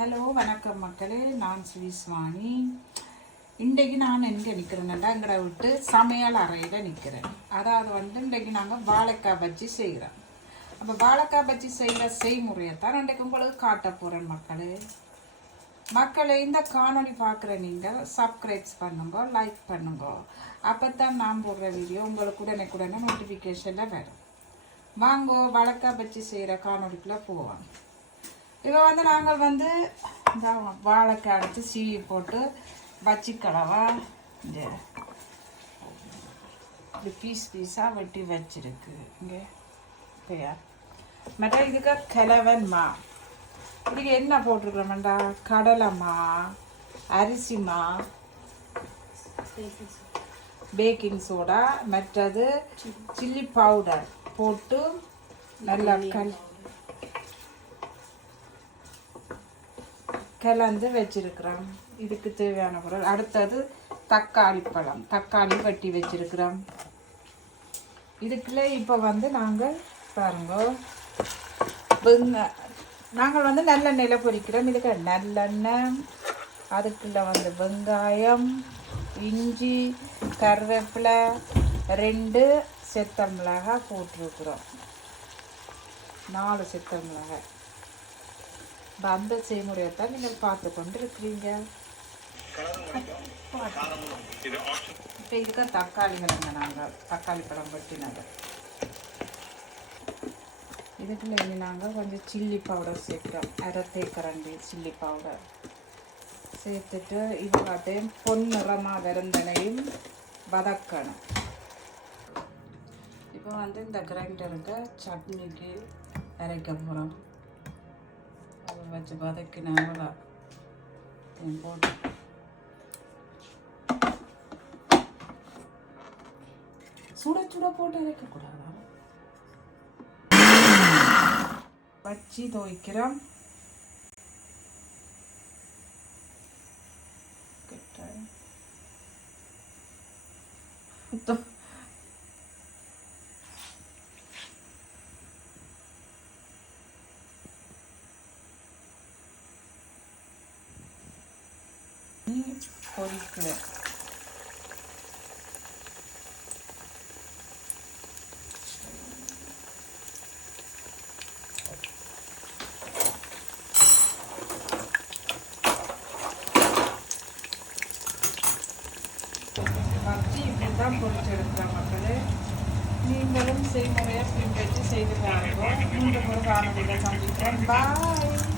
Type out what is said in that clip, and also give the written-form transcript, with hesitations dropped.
Hello வணக்கம் மக்களே, நான் ஸ்ரீஸ்வாணி. இன்றைக்கு நான் எங்கே நிற்கிறேன்னா எங்களை விட்டு சமையல் அறையில் நிற்கிறேன். அதாவது இன்றைக்கு நாங்கள் வாழைக்காய் பஜ்ஜி செய்கிறோம். அப்போ வாழைக்காய் பஜ்ஜி செய்கிற செய்முறையைத்தான் இன்றைக்கு உங்களுக்கு காட்ட போகிறேன் மக்களே. இந்த காணொலி பார்க்குற நீங்கள் சப்ஸ்கிரைப் பண்ணுங்க, லைக் பண்ணுங்க. அப்போ தான் நான் போடுற வீடியோ உங்களுக்கு உடனே நோட்டிஃபிகேஷனில் வரும். வாங்கோ வாழைக்காய் பஜ்ஜி செய்கிற காணொலிக்குள்ளே போவோம். இப்போ நாங்கள் இந்த வாழைக்காய் அடைச்சி சீவி போட்டு வச்சிக்கலவா இந்த இப்படி பீஸாக வெட்டி வச்சிருக்கு இங்கே இப்பையா. மற்ற இதுக்கு கிழவன்மா இதுக்கு என்ன போட்டிருக்கிறோம்டா, கடலைமா, அரிசிமா, பேக்கிங் சோடா, மற்றது சில்லி பவுடர் போட்டு நல்லா கலந்து வச்சிருக்கிறோம். இதுக்கு தேவையான பொருள். அடுத்தது தக்காளி பழம், தக்காளி வெட்டி வச்சிருக்கிறோம். இதுக்குள்ளே இப்போ நாங்கள் பாருங்க நாங்கள் நல்லெண்ணெயில் பொரிக்கிறோம். இதுக்கு நல்லெண்ணெய், அதுக்குள்ளே வெங்காயம், இஞ்சி, கருவேப்பிலை, 2 செத்த மிளகாய் போட்டிருக்கிறோம், 4 செத்த மிளகாய். அந்த செய்முறையத்தான் நீங்கள் பார்த்து கொண்டு இருக்கிறீங்க. இப்போ இதுக்கு தக்காளிகள் நாங்கள் தக்காளி பழம் வெட்டினது. இதுக்குள்ள இனி நாங்கள் கொஞ்சம் சில்லி பவுடர் சேர்க்கிறோம். 1/2 தேக்கரண்டி சில்லி பவுடர் சேர்த்துட்டு இது பார்த்தையும் பொன்னிறமாக வெறுந்தனையும் வதக்கணும். இப்போ இந்த கிரைண்டருக்கு சட்னிக்கு அரைக்க போகிறோம். வச்சு வதக்கினாங்களா போட்டு சுட போட்டு அரைக்கக்கூடாதா? வச்சு துவைக்கிறோம். பொரிக்கிறேன். பஜ்ஜி இப்படிதான் பொரிச்செடுக்கிறேன் மக்களே. நீங்களும் செய்முறையை பின்பற்றி செய்து பாருங்க. மீண்டும் ஒரு காணொலியில் சந்திக்கிறேன். பாய்.